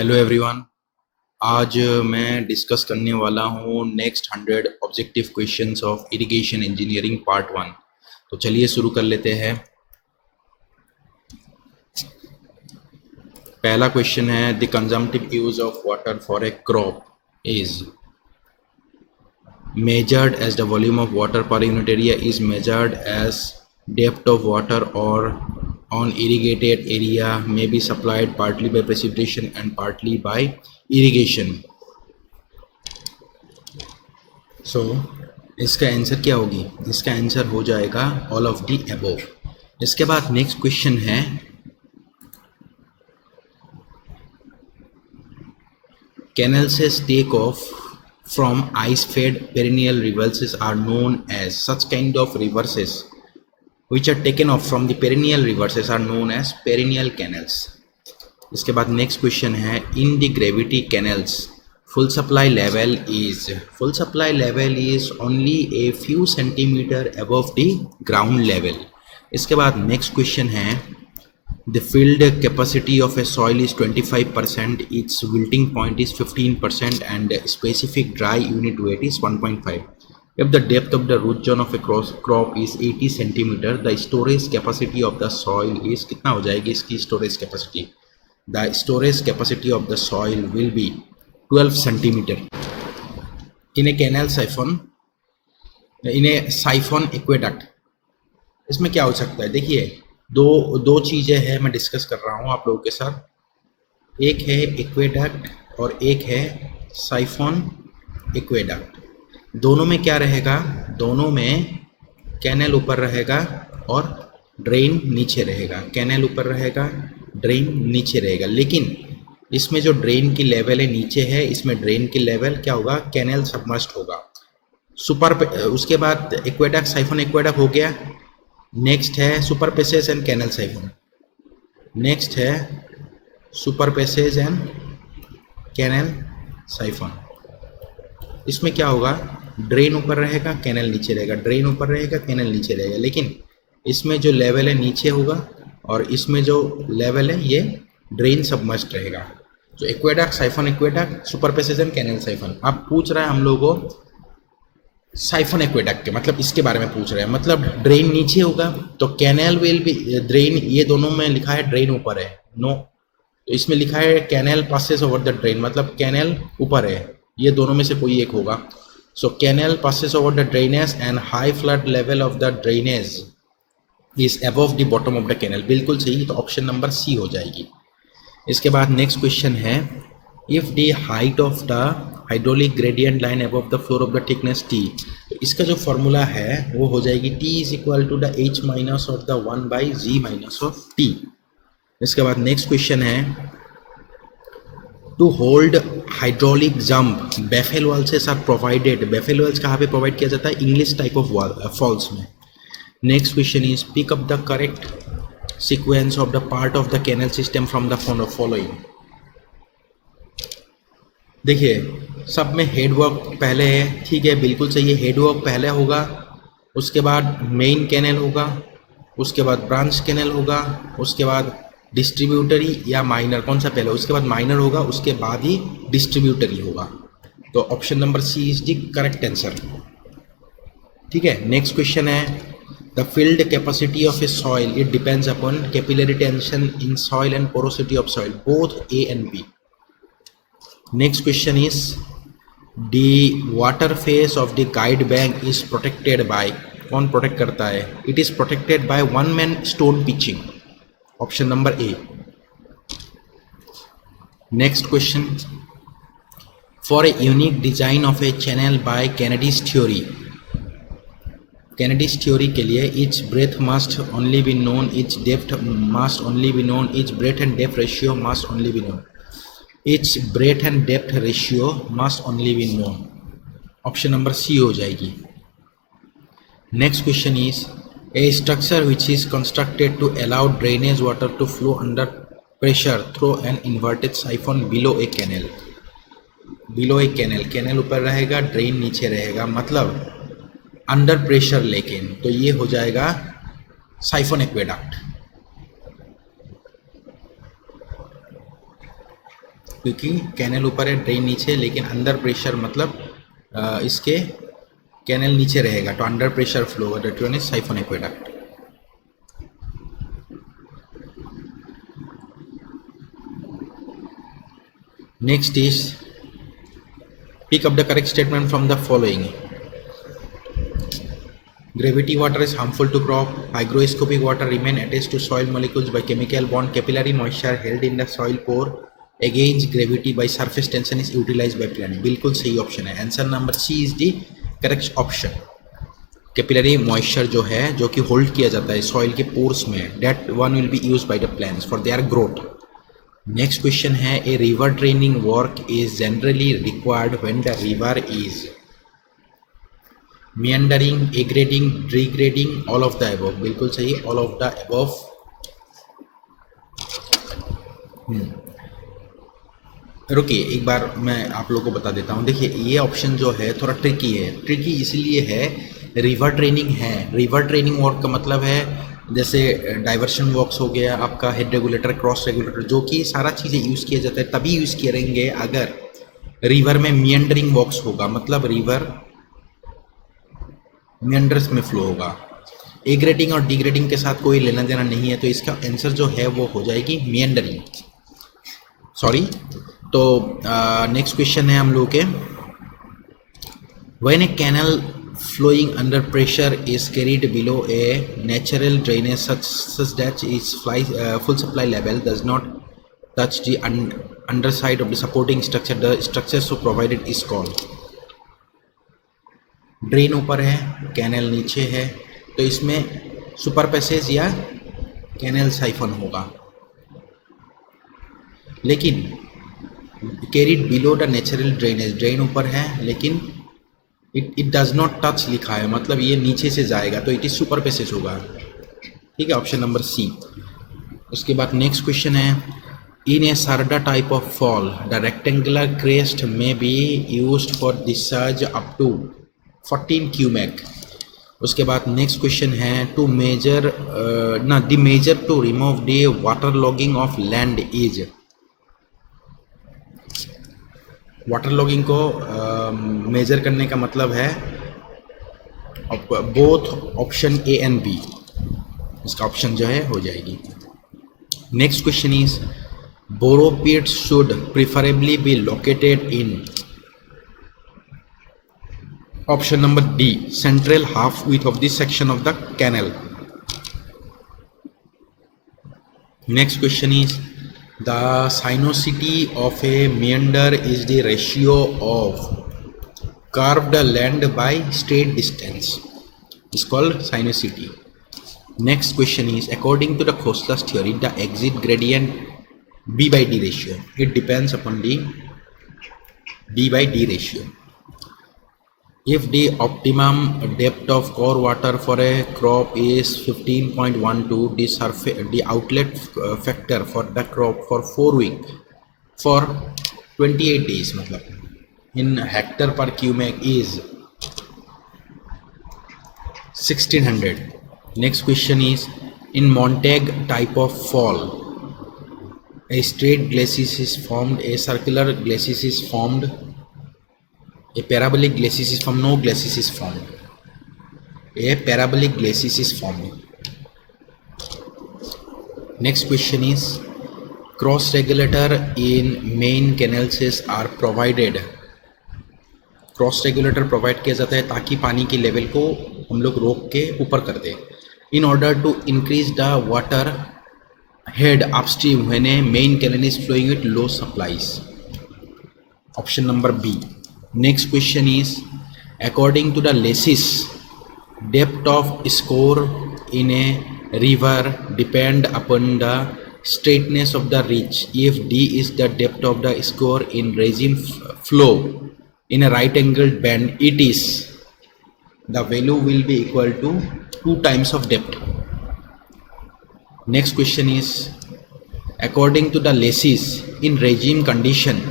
Hello everyone. आज मैं discuss करने वाला हूँ next 100 objective questions of irrigation engineering part 1। तो चलिए शुरू कर लेते हैं। पहला क्वेश्चन है, the consumptive use of water for a crop is measured as the volume of water per unit area is measured as depth of water or on irrigated area may be supplied partly by precipitation and partly by irrigation. So इसका answer क्या होगी? इसका answer हो जाएगा all of the above. इसके बाद next question है, canals take off from ice-fed perennial reverses are known as such kind of reverses which are taken off from the perennial reverses are known as perennial canals. इसके बाद next question है, in the gravity canals full supply level is only a few centimeter above the ground level. इसके बाद next question है, the field capacity of a soil is 25%, its wilting point is 15% and specific dry unit weight is 1.5. If the depth of the root zone of a crop is 80 centimeter, the storage capacity of the soil is कितना हो जाएगी इसकी storage capacity? The storage capacity of the soil will be 12 centimeter. In a canal siphon, in a siphon aqueduct, इसमें क्या हो सकता है? देखिए दो चीज़ें हैं मैं डिस्कस कर रहा हूँ आप लोगों के साथ। एक है एक्वेडक्ट और एक है साइफोन एक्वेडक्ट। दोनों में क्या रहेगा? दोनों में कैनल ऊपर रहेगा और ड्रेन नीचे रहेगा। कैनल ऊपर रहेगा, ड्रेन नीचे रहेगा। लेकिन इसमें जो ड्रेन की लेवल है नीचे है, इसमें ड्रेन की लेवल क्या होगा? कैनल सबमर्ज्ड होगा। उसके बाद एक्वेडक्ट साइफोन एक्वेडक्ट हो गया। नेक्स्ट है super passage and canal siphon. Next है super passage and canal siphon. इसमें क्या होगा? ड्रेन ऊपर रहेगा, कैनल नीचे रहेगा, ड्रेन ऊपर रहेगा, कैनल नीचे रहेगा। लेकिन इसमें जो लेवल है नीचे होगा और इसमें जो लेवल है ये ड्रेन सबमर्ज्ड रहेगा। तो aqueduct siphon aqueduct super passage and canal siphon. अब पूछ रहा है हम लोगों को साइफोन एक्वेडक्ट के मतलब इसके बारे में पूछ रहे हैं। मतलब ड्रेन नीचे होगा तो कैनल विल बी ड्रेन, ये दोनों में लिखा है ड्रेन ऊपर है, नो। तो इसमें लिखा है canal passes over the drain, मतलब कैनल ऊपर है। ये दोनों में से कोई एक होगा। So canal passes over the drainage and high flood level of the drainage is above the bottom of the canal. बिल्कुल सही, तो ऑप्शन नंबर सी हो जाएगी। इसके बाद नेक्स्ट क्वेश्चन है, if the height of the hydraulic gradient line above the floor of the thickness T, तो इसका जो फॉर्मूला है वो हो जाएगी T is equal to the H minus of the 1 by G minus of T. इसके बाद नेक्स्ट क्वेश्चन है, to hold hydraulic jump baffle walls are provided. Baffle walls कहाँ पे प्रोवाइड किया जाता है? इंग्लिश टाइप ऑफ फॉल्स में। Next question is pick up the correct sequence of the part of the canal system from the following. देखिए सब में head work पहले है, ठीक है, बिल्कुल सही है। हेड वर्क पहले होगा, उसके बाद मेन कैनल होगा, उसके बाद ब्रांच कैनल होगा, उसके बाद डिस्ट्रीब्यूटरी या माइनर, कौन सा पहले? उसके बाद माइनर होगा, उसके बाद ही डिस्ट्रीब्यूटरी होगा। तो option number C is the correct answer. ठीक है, नेक्स्ट क्वेश्चन है, the field capacity of a soil it depends upon capillary tension in soil and porosity of soil, both A and B. Next question is, the water face of the guide bank is protected by, कौन protect करता है? It is protected by one man stone pitching, option number A. Next question, for a unique design of a channel by Kennedy's theory, Kennedy's theory के लिए its breadth must only be known, its depth must only be known, its breadth and depth ratio must only be known. Its breadth and depth ratio must only be known, option number C हो जाएगी। Next question is, a structure which is constructed to allow drainage water to flow under pressure through an inverted siphon below a canal. Below a canal, canal ऊपर रहेगा, drain नीचे रहेगा, मतलब under pressure. लेकिन तो ये हो जाएगा साइफोन एक्वेडक्ट। क्योंकि कैनल ऊपर है, ड्रेन नीचे, लेकिन अंडर प्रेशर मतलब इसके कैनल नीचे रहेगा, तो अंडर प्रेशर फ्लो होगा, that one is siphon aqueduct. Next is pick up the correct statement from the following. Gravity water is harmful to crop. Hygroscopic water remain attached to soil molecules by chemical bond. Capillary moisture held in the soil pore against gravity by surface tension is utilized by plant. बिल्कुल सही option है. Answer number C is the correct option. Capillary moisture जो है, जो कि hold किया जाता है सॉइल के पोर्स में, that one will be used by the plants for their growth. Next question है, a river training work is generally required when the river is meandering, agrading, degrading, all of the above. बिल्कुल सही, all of the above. रुकिए, एक बार मैं आप लोगों को बता देता हूँ. देखिए, ये ऑप्शन जो है थोड़ा ट्रिकी है. ट्रिकी इसलिए है, रिवर ट्रेनिंग है. रिवर ट्रेनिंग वर्क का मतलब है जैसे डाइवर्शन वर्क्स हो गया, आपका हेड रेगुलेटर, क्रॉस रेगुलेटर, जो कि सारा चीज़ें यूज़ किया जाता है, तभी यूज़ करेंगे अगर रिवर में मियंडरिंग वर्क्स होगा, मतलब रिवर मियंडर्स में फ्लो होगा. एग्रेडिंग और डिग्रेडिंग के साथ कोई लेना देना नहीं है, तो इसका आंसर जो है वो हो जाएगी मियंडरिंग. सॉरी. तो नेक्स्ट क्वेश्चन है हम लोग के, when a canal flowing under pressure is carried below a natural drainage such that its full supply level does not touch the underside of the supporting structure, the structure so provided is called. Drain ऊपर है, canal नीचे है, तो इसमें super passage या canal siphon होगा. लेकिन carried below the natural drainage, drain ऊपर है लेकिन इट डज नॉट टच लिखा है, मतलब ये नीचे से जाएगा, तो इट इज सुपर पैसेज होगा. ठीक है, ऑप्शन नंबर सी. उसके बाद नेक्स्ट क्वेश्चन है, in a Sarda type of fall the rectangular crest में be used for discharge up to 14 cumec. उसके बाद नेक्स्ट क्वेश्चन है, to measure the measure to remove the water logging of land is. Water logging को measure करने का मतलब है both option A and B. इसका ऑप्शन जो है हो जाएगी. Next question is, borrow pits should preferably be located in. Option number D, central half width of this section of the canal. Next question is, the sinuosity of a meander is the ratio of curved land by straight distance. It's called sinuosity. Next question is, according to the Khoslas theory, the exit gradient B by D ratio. It depends upon the B by D ratio. If the optimum depth of core water for a crop is 15.12, the outlet factor for the crop for 4 weeks for 28 days, मतलब in hectare per cubic is 1600. Next question is, in Montague type of fall, a straight glacis is formed, a circular glacis is formed, a parabolic glacis is formed, no glacis is formed. A parabolic glacis is formed. Next question is, cross regulator in main canals are provided. Cross regulator provide किया जाता है ताकि पानी की level को हम लोग रोक के ऊपर कर दें. In order to increase the water head upstream when a main canal is flowing with low supplies. Option number B. Next question is, according to the Lasis, depth of score in a river depend upon the straightness of the ridge. If D is the depth of the score in regime flow in a right angled band, it is, the value will be equal to 2 times of depth. Next question is, according to the Lasis, in regime condition,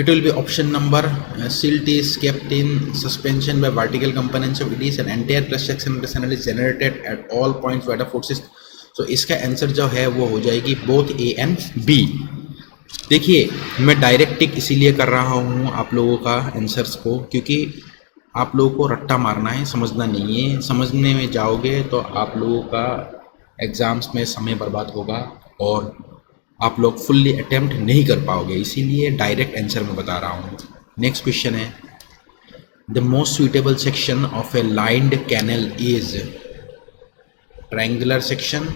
it will be option number, silt is kept in suspension by vertical components of it is an entire cross section of the channel is generated at all points where the force is तो इसका answer जो है वो हो जाएगी both A and B. देखिए मैं direct टिक इसीलिए कर रहा हूँ आप लोगों का आंसर्स को, क्योंकि आप लोगों को रट्टा मारना है, समझना नहीं है। समझने में जाओगे तो आप लोगों का एग्ज़ाम्स में समय बर्बाद होगा और आप लोग फुल्ली अटेम्प्ट नहीं कर पाओगे, इसीलिए डायरेक्ट आंसर मैं बता रहा हूँ। नेक्स्ट क्वेश्चन है, the most suitable section of a lined canal is triangular section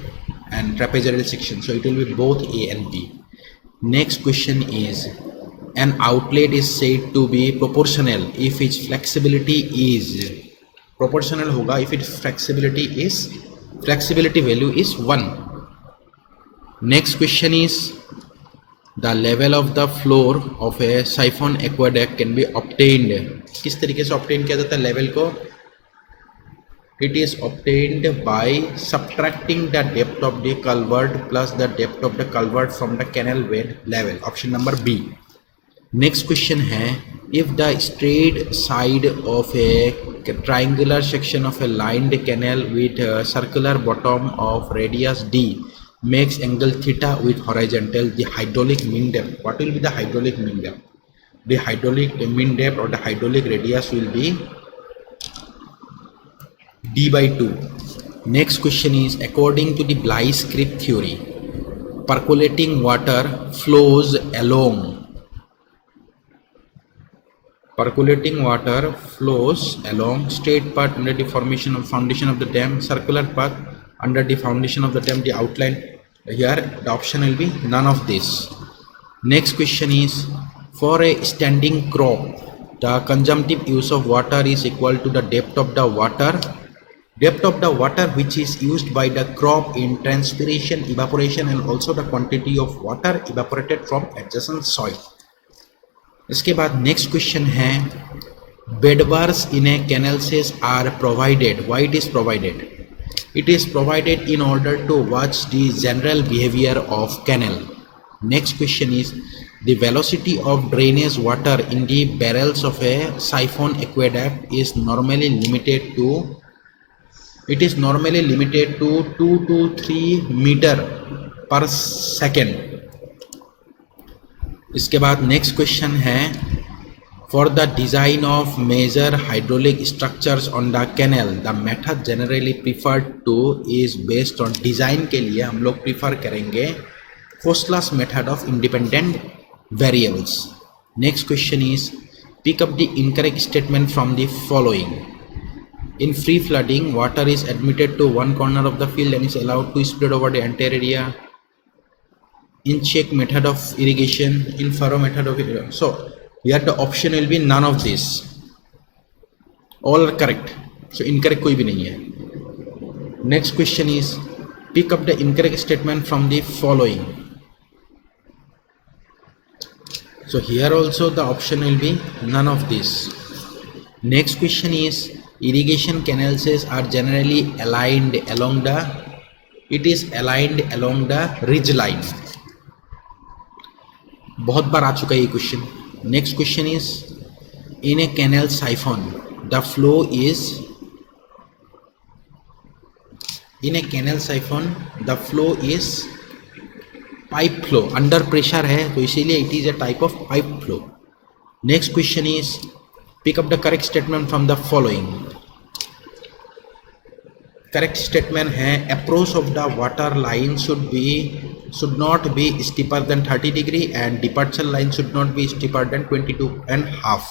and trapezoidal section, so it will be both A and B. Next question is, an outlet is said to be proportional if its flexibility is proportional होगा if its flexibility value is 1. Next question is, the level of the floor of a siphon aqueduct can be obtained. किस तरीके से obtain किया जाता है level को? It is obtained by subtracting the depth of the culvert plus the depth of the culvert from the canal bed level. Option number B. Next question है, if the straight side of a triangular section of a lined canal with a circular bottom of radius d makes angle theta with horizontal, the hydraulic mean depth. What will be the hydraulic mean depth? The hydraulic mean depth or the hydraulic radius will be d by 2. Next question is, according to the Bly's-Crick theory, percolating water flows along straight path under the foundation of the dam, circular path under the foundation of the dam, the outline. Here the option will be none of this. Next question is, for a standing crop, the consumptive use of water is equal to the depth of the water which is used by the crop in transpiration, evaporation and also the quantity of water evaporated from adjacent soil. इसके बाद next question है, bedwares in a canal says are provided. Why it is provided? It is provided in order to watch the general behavior of canal. Next question is, the velocity of drainage water in the barrels of a siphon aqueduct is normally limited to 2 to 3 meter per second. इसके बाद next question है, for the design of major hydraulic structures on the canal the method generally preferred to is based on, design के लिए हम लोग prefer करेंगे first method of independent variables. Next question is, pick up the incorrect statement from the following. In free flooding, water is admitted to one corner of the field and is allowed to spread over the entire area. In check method of irrigation, in furrow method of irrigation. So here the option will be none of this. All are correct. So incorrect कोई भी नहीं है. Next question is, pick up the incorrect statement from the following. So here also the option will be none of this. Next question is, irrigation canals are generally aligned along the ridge line. बहुत बार आ चुका है ये question. Next question is, in a canal siphon the flow is pipe flow. Under pressure है तो इसीलिए it is a type of pipe flow. Next question is, pick up the correct statement from the following. Correct statement है, approach of the water line should not be steeper than 30 degree and departure line should not be steeper than 22.5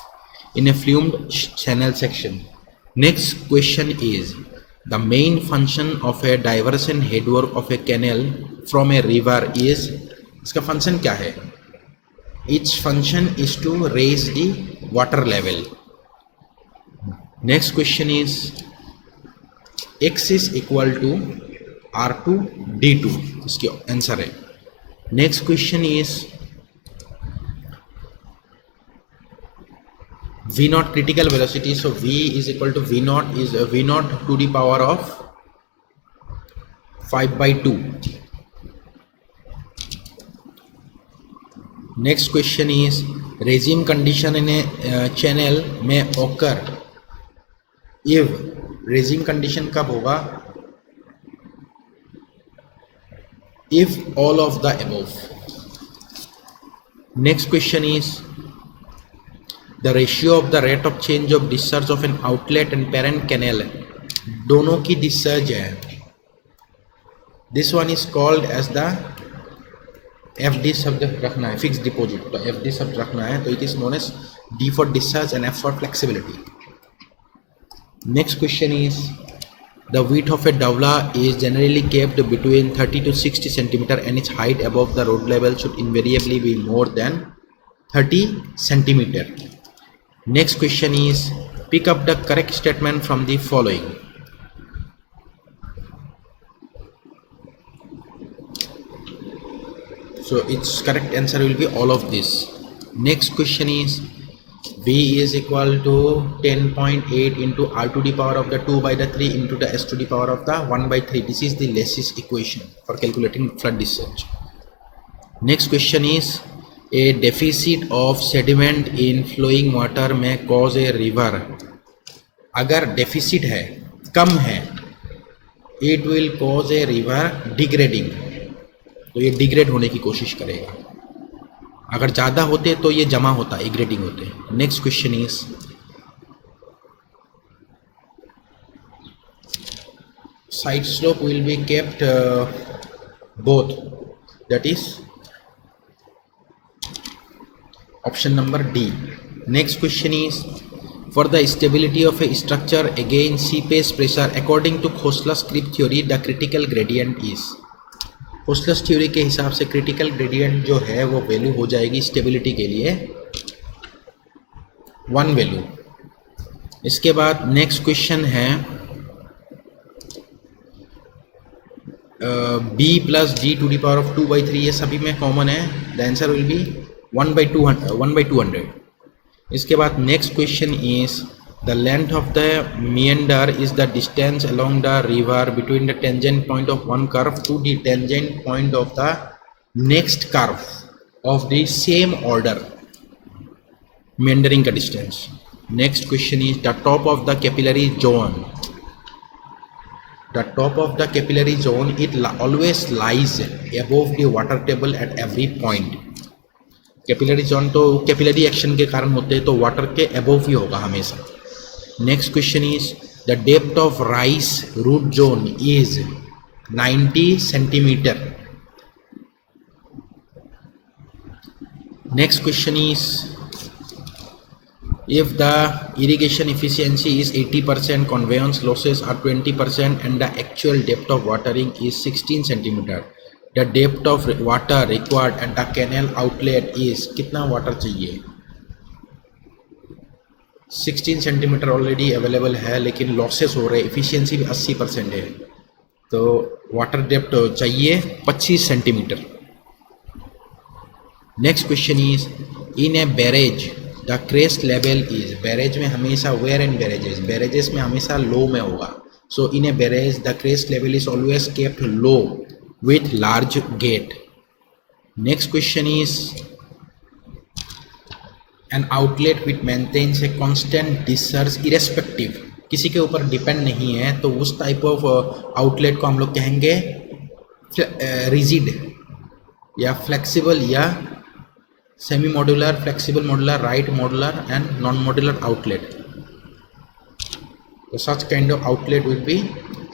in a flumed channel section. Next question is, the main function of a diversion headwork of a canal from a river is, इसका function क्या है? Its function is to raise the water level. Next question is, x is equal to r2 d2. इसकी answer है. Next question is, v naught critical velocity. So v is equal to v naught is v naught to the power of 5/2. Next question is, regime condition in a channel may occur if regime condition कब होगा? if all of the above. Next question is the ratio of the rate of change of discharge of an outlet and parent canal दोनों की discharge है. This one is called as the FD शब्द रखना है, fixed deposit. तो FD शब्द रखना है, तो it is known as D for discharge and F for flexibility. Next question is the width of a dowla is generally kept between 30 to 60 centimeter and its height above the road level should invariably be more than 30 centimeter. Next question is pick up the correct statement from the following. So its correct answer will be all of this. Next question is V is equal to 10.8 into R to the power of the 2 by the 3 into the S to the power of the 1 by 3. This is the Lassie's equation for calculating flood discharge. Next question is a deficit of sediment in flowing water may cause a river. अगर deficit है, कम है, it will cause a river degrading. तो ये degrade होने की कोशिश करेगा. अगर ज़्यादा होते तो ये जमा होता, एग्रेडिंग होते. Next question is side slope will be kept both, that is option number D. Next question is for the stability of a structure against seepage pressure according to खोसला's creep theory the critical gradient is. खोसला's theory के हिसाब से critical gradient जो है वो value हो जाएगी स्टेबिलिटी के लिए 1 वैल्यू. इसके बाद नेक्स्ट क्वेश्चन है b plus G to the power of 2 by 3. ये सभी में कॉमन है. The answer will be 1 by 200. इसके बाद next question is the length of the meander is the distance along the river between the tangent point of one curve to the tangent point of the next curve of the same order. Meandering का distance. Next question is the top of the capillary zone. The top of the capillary zone it always lies above the water table at every point. Capillary zone तो capillary action के कारण होते हैं, तो water के above ही होगा हमेशा. Next question is the depth of rice root zone is 90 centimetre. Next question is if the irrigation efficiency is 80%, conveyance losses are 20% and the actual depth of watering is 16 centimeter, the depth of water required at the canal outlet is कितना water चाहिए. 16 centimetre already available है लेकिन losses हो रहे, efficiency भी 80% है, तो water depth चाहिए 25 centimetre. Next question is in a barrage the crest level is. Barrage में हमेशा वेयर एंड बैरेजेस, बैरेजेस में हमेशा लो में होगा. So in a barrage the crest level is always kept low with large gate. Next question is an outlet which maintains a constant discharge irrespective. किसी के ऊपर depend नहीं है, तो उस टाइप ऑफ आउटलेट को हम लोग कहेंगे रिजिड या फ्लेक्सिबल या semi modular, flexible modular, right modular and non modular outlet. तो such kind of outlet will be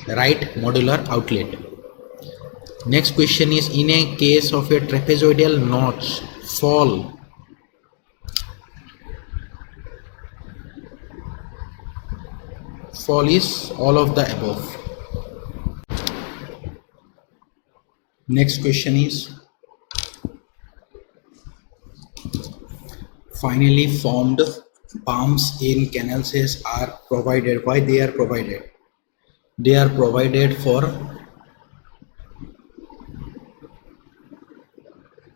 right modular outlet. Next question is in a case of a trapezoidal notch fall is all of the above. Next question is finally formed pumps in canals are provided. Why they are provided? They are provided for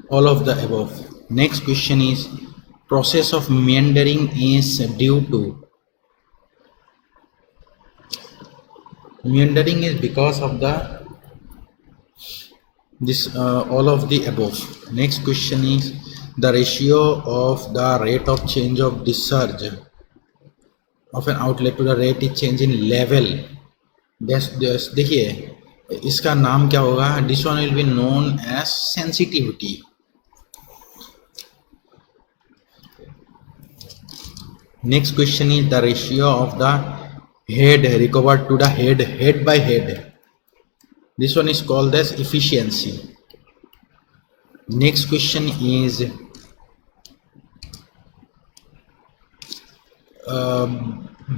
all of the above. Next question is process of meandering is due to. Meandering is because of the all of the above. Next question is the ratio of the rate of change of discharge of an outlet to the rate of change in level. देखिए इसका नाम क्या होगा? This one will be known as sensitivity. Next question is the ratio of the head recovered to the head by head. This one is called as efficiency. Next question is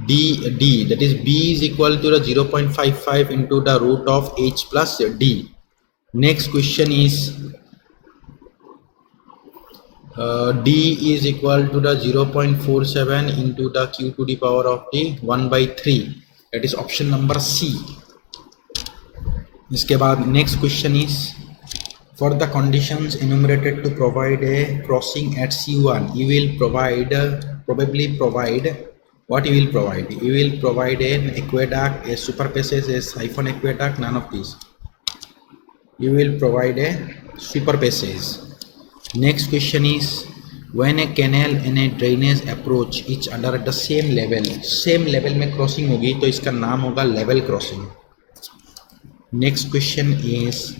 D, that is B is equal to the 0.55 into the root of H plus D. Next question is D is equal to the 0.47 into the q to the power of the 1 by 3. That is option number C. इसके बाद next question is for the conditions enumerated to provide a crossing at C1, you will provide probably provide what you will provide? You will provide an aqueduct, a superpassage, a siphon aqueduct, none of these. You will provide a superpassage. Next question is when a canal and a drainage approach each other at the same level में crossing होगी तो इसका नाम होगा level crossing. Next question is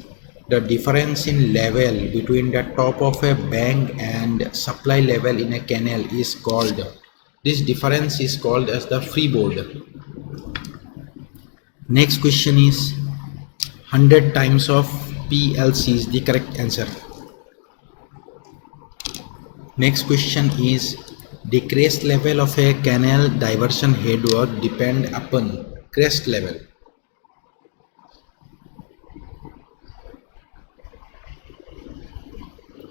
the difference in level between the top of a bank and supply level in a canal is called, this difference is called as the freeboard. Next question is 100 times of PLC is the correct answer. Next question is the crest level of a canal diversion headwork depend upon crest level.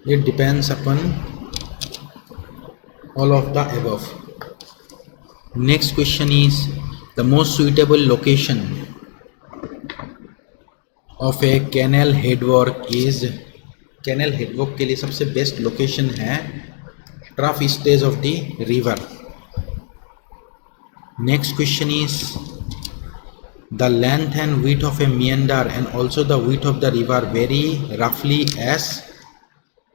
It depends upon all of the above. Next question is the most suitable location of a canal headwork is, canal headwork के लिए सबसे best location है trough stage of the river. Next question is the length and width of a meander and also the width of the river vary roughly as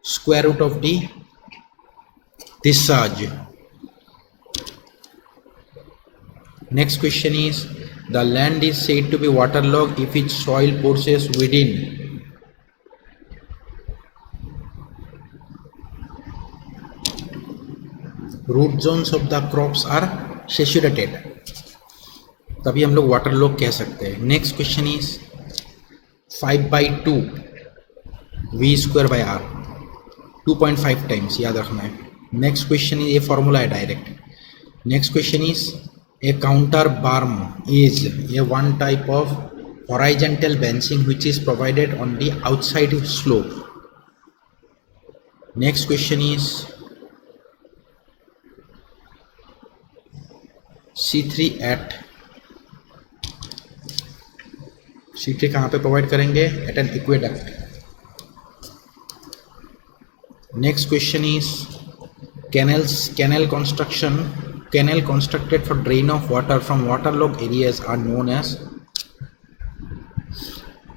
square root of the discharge. Next question is the land is said to be waterlogged if its soil pours within. Root zones of the crops are saturated, तभी हम लोग waterlogged कह सकते हैं. Next question is 5/2 V square by R 2.5 times, याद रखना है. Next question is, ये formula है direct. Next question is a counter berm is a one type of horizontal benching which is provided on the outside slope. Next question is C3 at C3 कहाँ पे provide करेंगे? At an aqueduct. Next question is canal constructed for drain of water from waterlogged areas are known as,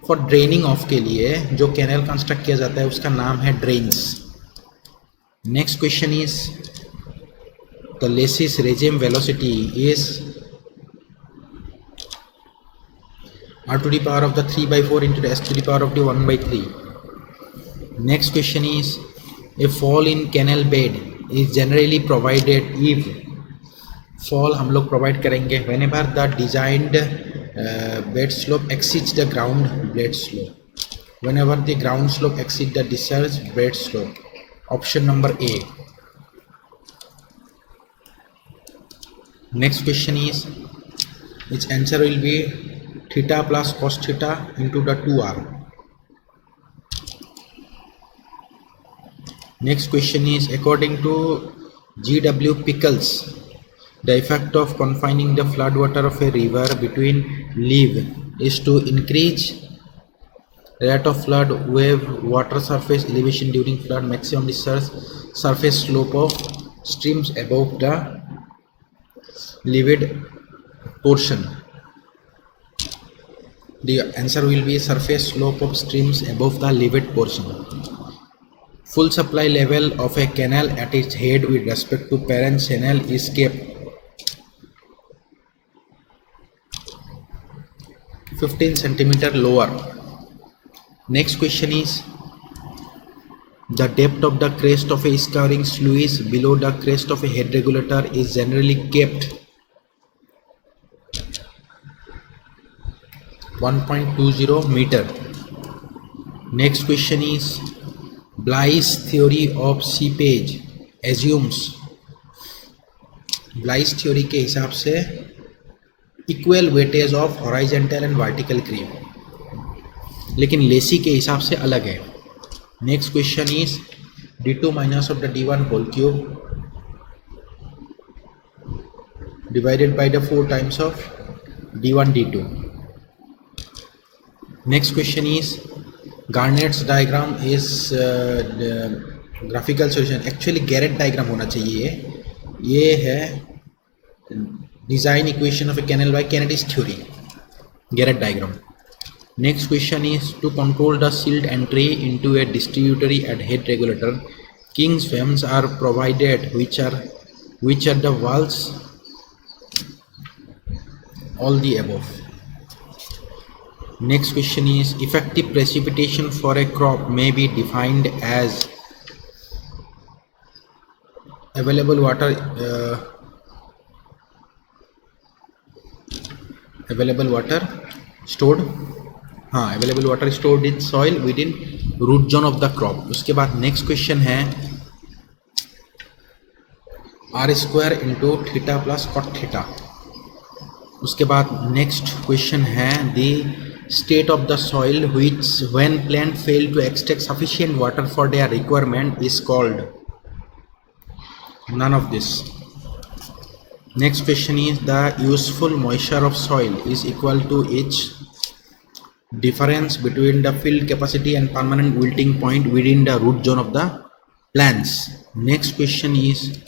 for draining off के लिए जो canal construct किया जाता है उसका नाम है drains. Next question is the Lacy's regime velocity is r to the power of the 3/4 into the s to the power of the 1/3. Next question is a fall in canal bed is generally provided if, fall हम लोग provide करेंगे whenever the designed bed slope exceeds the ground bed slope, whenever the ground slope exceeds the discharge bed slope. Option number A. Next question is its answer will be theta plus cos theta into the 2r. Next question is according to G.W. Pickles, the effect of confining the flood water of a river between leave is to increase rate of flood, wave, water surface elevation during flood, maximum discharge, surface slope of streams above the leaved portion. The answer will be surface slope of streams above the leaved portion. Full supply level of a canal at its head with respect to parent channel is kept. 15 centimeter lower. Next question is the depth of the crest of a scouring sluice below the crest of a head regulator is generally kept 1.20 meter. Next question is Bly's theory of seepage assumes Bly's theory के हिसाब से equal weightage of horizontal and vertical creep, लेकिन लेसी के हिसाब से अलग है. Next question is d2 minus of the d1 whole cube divided by the 4 times of d1 d2. Next question is Garnett's diagram is graphical solution. Actually Garrett diagram होना चाहिए. ये है design equation of a canal by Kennedy's theory. Garrett diagram. Next question is to control the silt entry into a distributary at head regulator, King's vanes are provided, which are the valves? All the above. Next question is effective precipitation for a crop may be defined as available water stored available water stored in soil within root zone of the crop. उसके बाद next question है r square into theta plus cot theta. उसके बाद next question है the state of the soil which when plant fail to extract sufficient water for their requirement is called none of this. Next question is the useful moisture of soil is equal to its difference between the filled capacity and permanent wilting point within the root zone of the plants. Next question is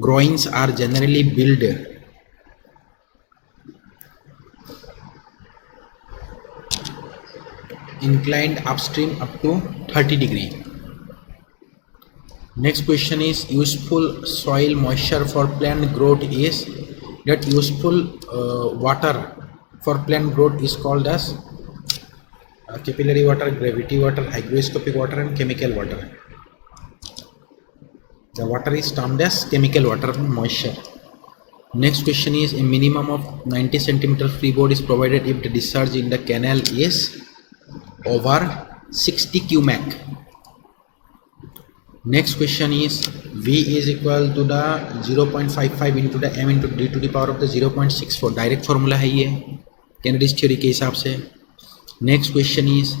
groins are generally built inclined upstream up to 30 degree. Next question is useful soil moisture for plant growth is that useful water for plant growth is called as capillary water, gravity water, hygroscopic water and chemical water. The water is termed as chemical water moisture. Next question is a minimum of 90 centimeter freeboard is provided if the discharge in the canal is over 60 cumac. Next question is V is equal to the 0.55 into the m into d to the power of the 0.64. Direct formula है ये कैनेडीज theory के हिसाब से. Next question is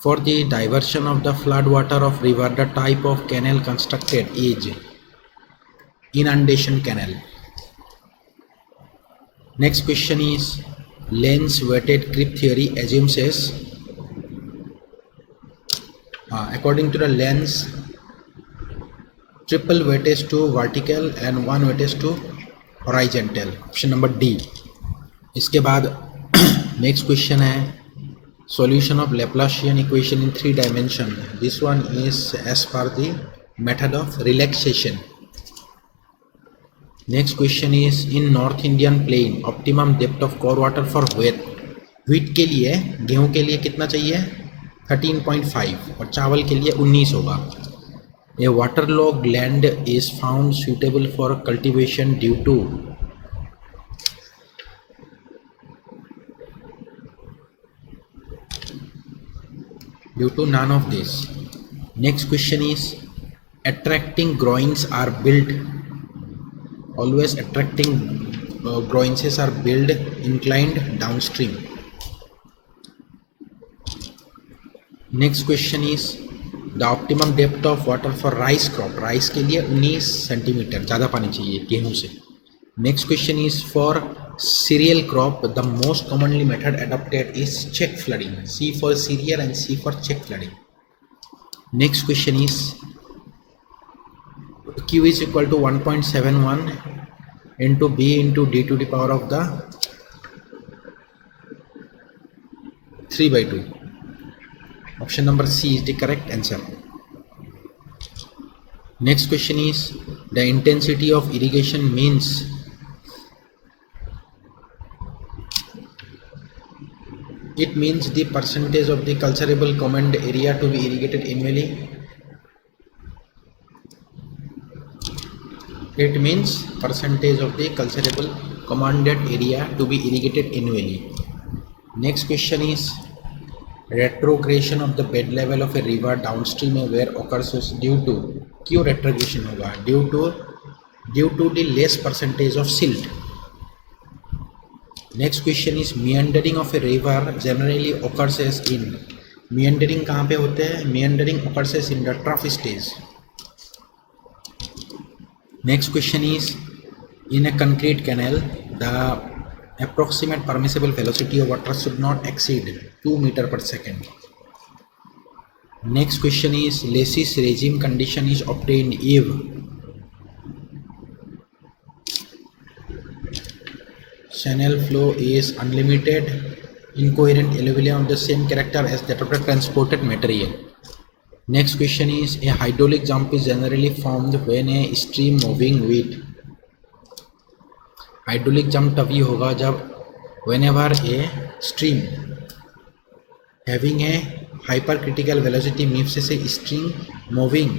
for the diversion of the flood water of river the type of canal constructed is inundation canal. Next question is Lenz weighted creep theory assumes as according to the Lenz triple weightage to vertical and one weightage to horizontal. Option number D. इसके बाद next question है solution of Laplacian equation in 3 dimension. This one is as per the method of relaxation. Next question is in North Indian plain optimum depth of core water for wheat के लिए गेहूं के लिए कितना चाहिए 13.5 और चावल के लिए 19 होगा. A waterlogged land is found suitable for cultivation due to none of this. Next question is attracting groins are built. Always attracting groins are built inclined downstream. Next question is the optimum depth of water for rice crop. Rice के लिए 19 centimetre ज़्यादा पानी चाहिए गेहूं से. Next question is for cereal crop the most commonly method adopted is check flooding. C for cereal and C for check flooding. Next question is Q is equal to 1.71 into B into d to the power of the 3/2. Option number C is the correct answer. Next question is the intensity of irrigation means It means the percentage of the cultivable command area to be irrigated annually. It means percentage of the cultivable commanded area to be irrigated annually. Next question is retrogression of the bed level of a river downstream where occurs due to, क्यों retrogression होगा? Due to the less percentage of silt. Next question is meandering of a river generally occurs as in, meandering कहाँ पे होते हैं? Meandering occurs as in the trough stage. Next question is in a concrete canal the approximate permissible velocity of water should not exceed 2 meter per second. Next question is Lacy's regime condition is obtained if channel flow is unlimited, incoherent alluvium of the same character as that of the transported material. Next question is a hydraulic jump is generally formed when a stream moving with, hydraulic jump तभी होगा जब whenever a stream having a hypercritical velocity means a stream moving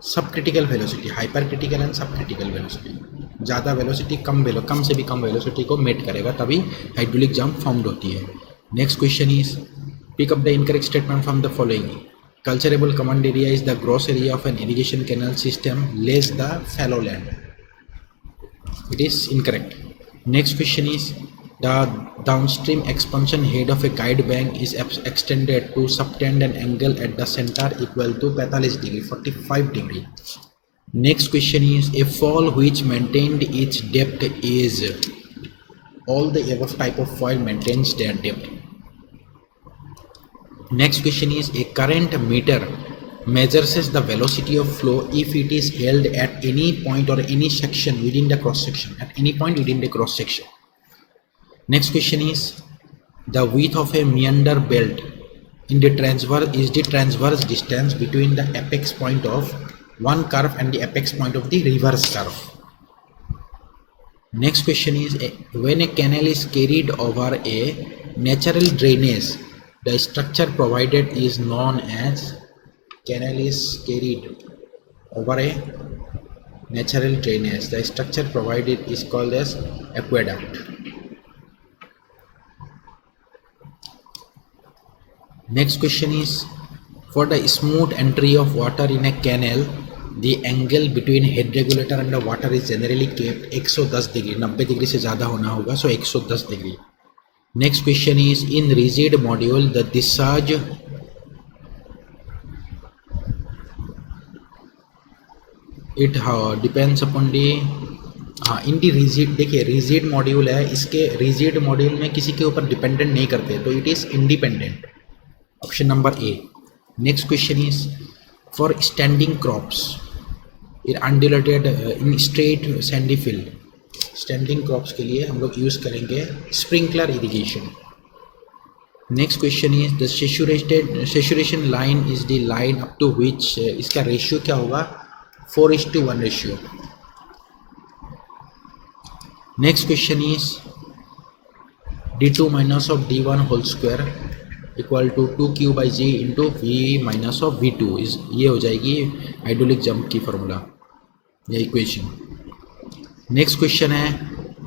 subcritical velocity, hypercritical and subcritical velocity, ज़्यादा velocity कम से भी कम velocity को met करेगा तभी hydraulic jump formed होती है. Next question is pick up the incorrect statement from the following. Cultivable command area is the gross area of an irrigation canal system less the fallow land. It is incorrect. Next question is the downstream expansion head of a guide bank is extended to subtend an angle at the center equal to 45 degree, 45 degree. Next question is a fall which maintained its depth is, all the above type of foil maintains their depth. Next question is a current meter measures the velocity of flow if it is held at any point or any section within the cross section, at any point within the cross section. Next question is the width of a meander belt in the transverse is the transverse distance between the apex point of one curve and the apex point of the reverse curve. Next question is when a canal is carried over a natural drainage, the structure provided is known as, canal is carried over a natural drainage, the structure provided is called as aqueduct. Next question is for the smooth entry of water in a canal, the angle between head regulator and the water is generally kept 110 degree, 90 degree से ज़्यादा होना होगा, so 110 degree. Next question is in rigid module the discharge it depends upon the in the rigid, देखिए rigid module है, इसके rigid module में किसी के ऊपर dependent नहीं करते तो it is independent. Option number A. Next question is for standing crops in undulated in straight sandy field, standing crops के लिए हम लोग यूज़ करेंगे sprinkler irrigation. Next question is the saturation line is the line up to which, इसका ratio क्या होगा? 4:1 ratio. Next question is d2 minus of d1 whole square equal to 2q/g into v minus of v2 is, ये हो जाएगी hydraulic jump की formula या equation. Next question है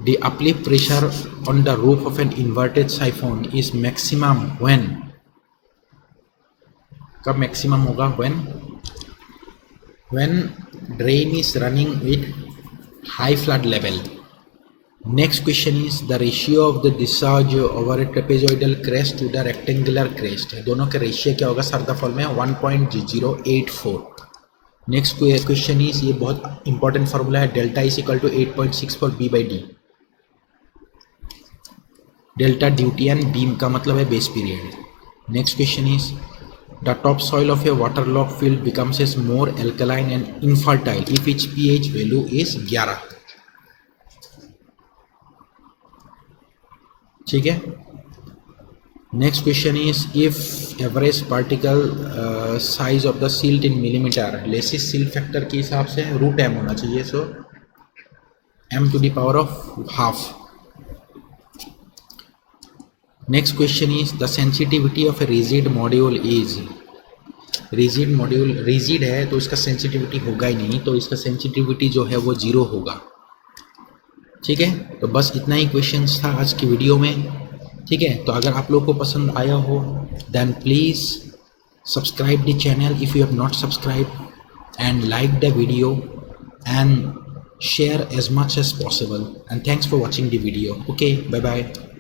the uplift pressure on the roof of N inverted siphon is maximum when, कब maximum होगा? When drain is running with high flood level. Next question is the ratio of the discharge over a trapezoidal crest to the rectangular crest, दोनों का ratio क्या होगा? Sir the fall में 1.084. Next question is, ये बहुत important formula है, delta is equal to 8.6 for b/d. Delta duty and beam का मतलब है base period. Next question is the top soil of a water lock field becomes as more alkaline and infertile if its pH value is 11. ठीक है. Next question is if average particle size of the silt in millimetre, Lacey's silt factor के हिसाब से √m होना चाहिए, सो m to the power of half. Next question is the sensitivity of a rigid module is, rigid module rigid है तो इसका sensitivity होगा ही नहीं, तो इसका सेंसिटिविटी जो है वो 0 होगा। ठीक है, तो बस इतना ही क्वेश्चंस था आज की वीडियो में। ठीक है, तो अगर आप लोग को पसंद आया हो then please subscribe the channel if you have not subscribe and like the video and share as much as possible, and thanks for watching the video. Okay, bye bye.